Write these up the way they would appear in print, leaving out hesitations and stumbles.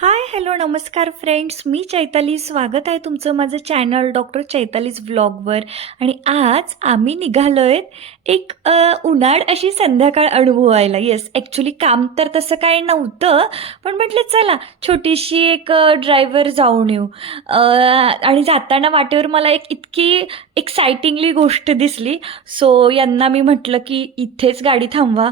Hi hello नमस्कार friends, मी चैताली. स्वागत आहे तुमचं माझं चॅनल डॉक्टर चैतालीज व्लॉगवर. आणि आज आम्ही निघालो आहेत एक उन्हाळ अशी संध्याकाळ अनुभवायला. येस, ॲक्च्युली काम तर तसं काय नव्हतं, पण म्हटलं चला छोटीशी एक ड्रायव्हर जाऊन येऊ. आणि जाताना वाटेवर मला एक इतकी एक्साइटिंगली गोष्ट दिसली. सो यांना मी म्हटलं की इथेच गाडी थांबवा.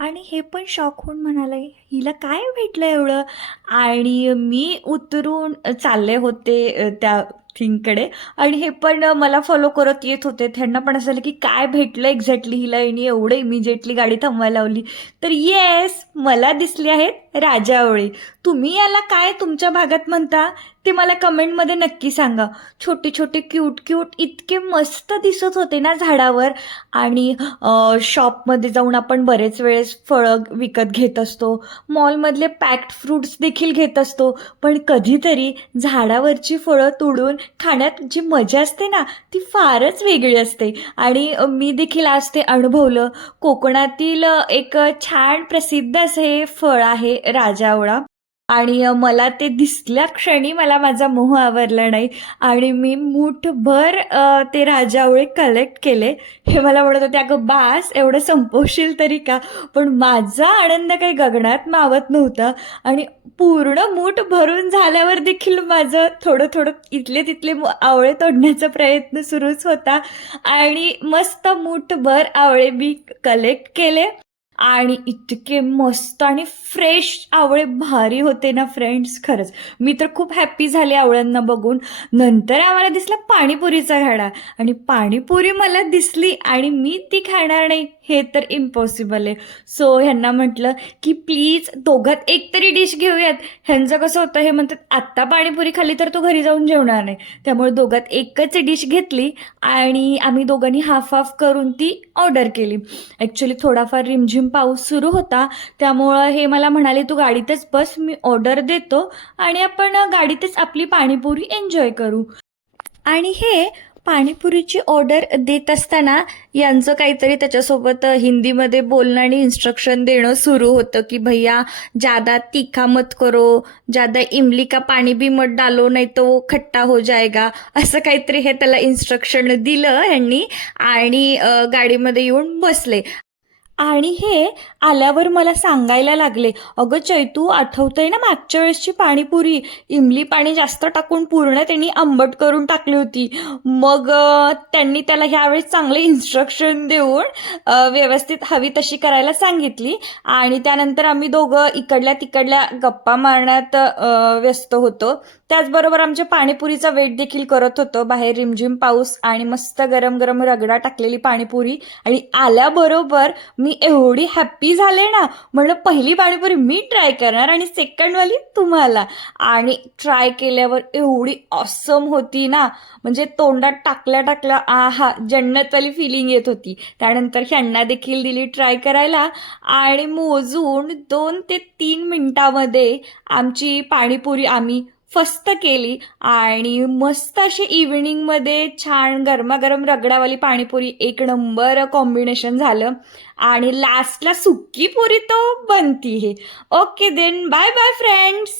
आणि हे पण शॉक होऊन म्हणाले, हिला काय भेटलं एवढं. आणि मी उतरून चालले होते त्या थिंगकडे. आणि हे पण मला फॉलो करत येत होते. त्यांना पण असं झालं की काय भेटलं एक्झॅक्टली हिला, हिने एवढं इमिजिएटली गाडी थांबवायला लावली. तर येस, मला दिसली आहेत राजावळी. तुम्ही याला काय तुमच्या भागात म्हणता ते मला कमेंटमध्ये नक्की सांगा. छोटे छोटे क्यूट क्यूट इतके मस्त दिसत होते ना झाडावर. आणि शॉपमध्ये जाऊन आपण बरेच वेळेस फळं विकत घेत असतो, मॉलमधले पॅक्ड फ्रूट्स देखील घेत असतो, पण कधीतरी झाडावरची फळं तोडून खाण्यात जी मजा असते ना ती फारच वेगळी असते. आणि मी देखील आज ते अनुभवलं. कोकणातील एक छान प्रसिद्ध असं हे फळ आहे राजावळा. आणि मला ते दिसल्या क्षणी मला माझा मोह आवरला नाही. आणि मी मूठभर ते राजावळे कलेक्ट केले. हे मला म्हणत होते, अगं बास एवढं संपवशील तरी का. पण माझा आनंद काही गगनात मावत नव्हता. आणि पूर्ण मूठ भरून झाल्यावर देखील माझं थोडं थोडं इथले तिथले आवळे तोडण्याचा प्रयत्न सुरूच होता. आणि मस्त मूठभर आवळे मी कलेक्ट केले. आणि इतके मस्त आणि फ्रेश आवळे भारी होते ना फ्रेंड्स, खरंच मी तर खूप हॅप्पी झाले आवळ्यांना बघून. नंतर आम्हाला दिसला पाणीपुरीचा गाडा. आणि पाणीपुरी मला दिसली आणि मी ती खाणार नाही हे तर इम्पॉसिबल आहे. सो ह्यांना म्हटलं की प्लीज दोघात एक तरी डिश घेऊयात. ह्यांचं कसं होतं, हे म्हणतात आत्ता पाणीपुरी खाल्ली तर तो घरी जाऊन जेवणार नाही. त्यामुळे दोघात एकच डिश घेतली आणि आम्ही दोघांनी हाफ हाफ करून ती ऑर्डर केली. ॲक्च्युली थोडाफार रिमझिम पाऊस सुरू होता, त्यामुळं हे मला म्हणाले तू गाडीतच बस, मी ऑर्डर देतो आणि आपण गाडीतच आपली पाणीपुरी एन्जॉय करू. आणि हे पाणीपुरीची ऑर्डर देत असताना यांचं काहीतरी त्याच्यासोबत हिंदीमध्ये बोलणं आणि इन्स्ट्रक्शन देणं सुरू होतं की भैया ज़्यादा तीखा मत करो, ज़्यादा इमली का पाणी भी मत डालो नाही तो खट्टा हो जाएगा, असं काहीतरी हे त्याला इन्स्ट्रक्शन दिलं ह्यांनी. आणि गाडीमध्ये येऊन बसले. आणि हे आल्यावर मला सांगायला लागले, अगं चैतू आठवतंय ना मागच्या वेळेसची पाणीपुरी, इमली पाणी जास्त टाकून पूर्ण त्यांनी आंबट करून टाकली होती. मग त्यांनी त्याला ह्यावेळेस चांगले इन्स्ट्रक्शन देऊन व्यवस्थित हवी तशी करायला सांगितली. आणि त्यानंतर आम्ही दोघं इकडल्या तिकडल्या गप्पा मारण्यात व्यस्त होतो. त्याचबरोबर आमच्या पाणीपुरीचा वेट देखील करत होतो. बाहेर रिमझिम पाऊस आणि मस्त गरम गरम रगडा टाकलेली पाणीपुरी. आणि आल्याबरोबर मी एवढी हॅप्पी झाले ना, म्हणलं पहिली पाणीपुरी मी ट्राय करणार आणि सेकंडवाली तुम्हाला. आणि ट्राय केल्यावर एवढी ऑसम होती ना, म्हणजे तोंडात टाकल्या टाकल्या आहा जन्नतवाली फिलिंग येत होती. त्यानंतर ह्यांना देखील दिली ट्राय करायला. आणि मोजून 2 ते 3 मिनिटामध्ये आमची पाणीपुरी आम्ही फस्त केली. आणि मस्त अशी इव्हिनिंगमध्ये छान गरमागरम रगडावाली पाणीपुरी एक नंबर कॉम्बिनेशन झालं. आणि लास्टला सुक्की पुरी तो बनती है. Okay then, bye bye friends.